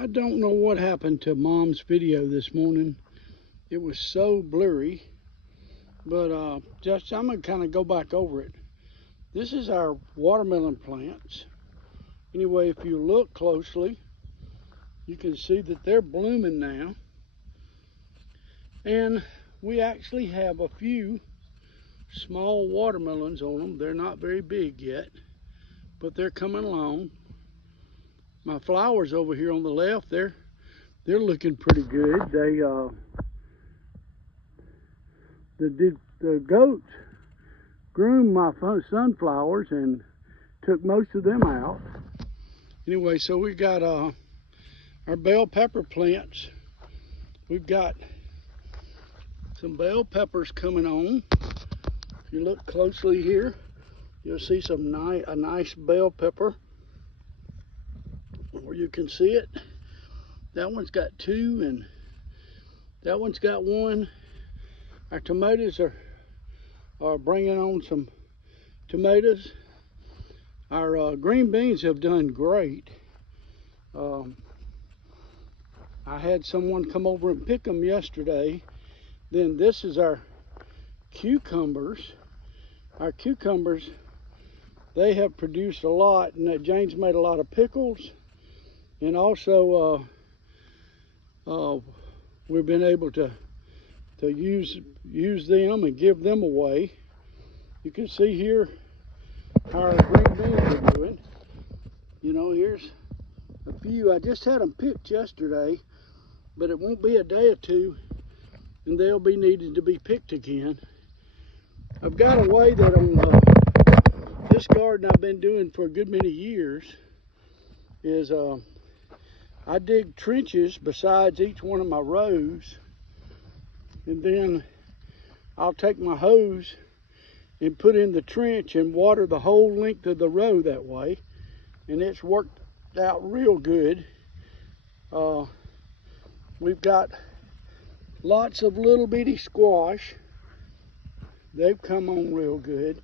I don't know what happened to Mom's video this morning. It was so blurry, but I'm gonna kind of go back over it. This is our watermelon plants. Anyway, if you look closely, you can see that they're blooming now. And we actually have a few small watermelons on them. They're not very big yet, but they're coming along. My flowers over here on the left, they're looking pretty good. The goats groomed my sunflowers and took most of them out. Anyway, so we got our bell pepper plants. We've got some bell peppers coming on. If you look closely here, you'll see a nice bell pepper, where you can see it. That one's got two, and that one's got one. Our tomatoes are bringing on some tomatoes. Our green beans have done great. I had someone come over and pick them yesterday. Then this is our cucumbers. Our cucumbers, they have produced a lot, and James made a lot of pickles, and also we've been able to use them and give them away. You can see here how our green beans are doing. You know, here's a few. I just had them picked yesterday, but it won't be a day or two and they'll be needing to be picked again. I've got a way that on this garden I've been doing for a good many years is I dig trenches besides each one of my rows, and then I'll take my hose and put in the trench and water the whole length of the row that way, and it's worked out real good. We've got lots of little bitty squash. They've come on real good.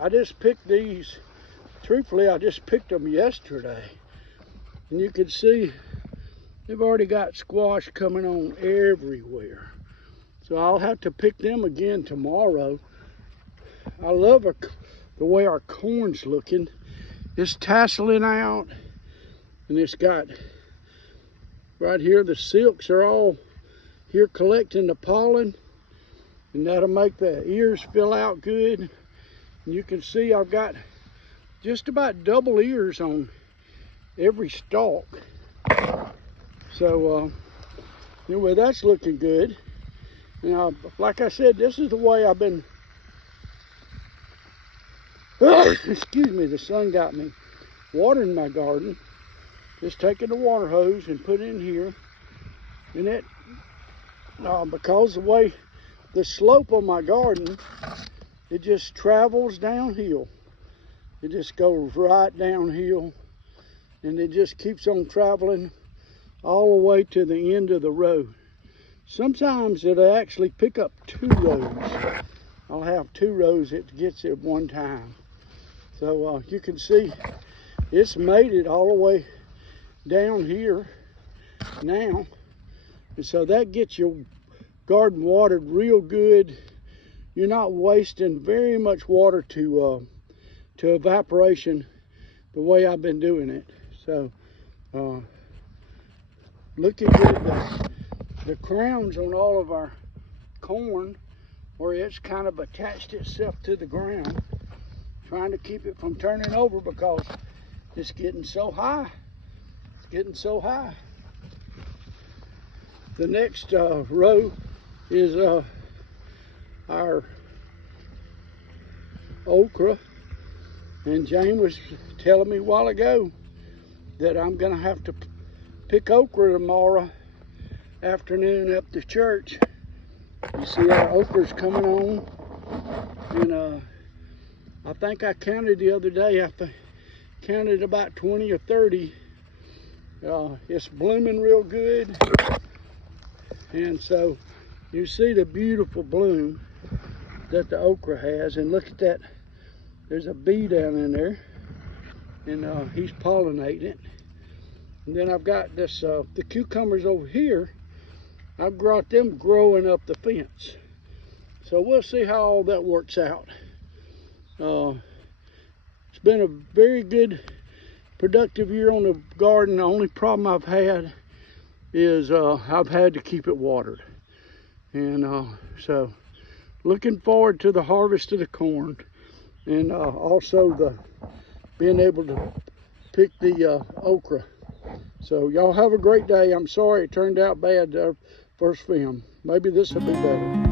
I just picked these. Truthfully, I just picked them yesterday. And you can see they've already got squash coming on everywhere. So I'll have to pick them again tomorrow. I love the way our corn's looking. It's tasseling out, and it's got right here, the silks are all here collecting the pollen, and that'll make the ears fill out good. And you can see I've got just about double ears on every stalk. So anyway, that's looking good. Now, like I said, this is the way I've been excuse me, the sun got me watering my garden. Just taking the water hose and put it in here, and it because the way the slope of my garden, it just travels downhill. It just goes right downhill, and it just keeps on traveling all the way to the end of the row. Sometimes it'll actually pick up two rows. I'll have two rows it gets at one time. So you can see it's made it all the way down here now, and so that gets your garden watered real good. You're not wasting very much water to evaporation the way I've been doing it. So looking good. The crowns on all of our corn, where it's kind of attached itself to the ground, trying to keep it from turning over because it's getting so high. It's getting so high. The next row is our okra, and Jane was telling me a while ago that I'm gonna have to pick okra tomorrow afternoon up to church. You see our okra's coming on, and I think I counted the other day, I counted about 20 or 30. It's blooming real good, and so you see the beautiful bloom that the okra has. And look at that, there's a bee down in there, and he's pollinating it. And then I've got this, the cucumbers over here. I've got them growing up the fence. So we'll see how all that works out. It's been a very good, productive year on the garden. The only problem I've had is I've had to keep it watered. And so looking forward to the harvest of the corn, and also the being able to pick the okra. So y'all have a great day. I'm sorry it turned out bad, our first film. Maybe this will be better.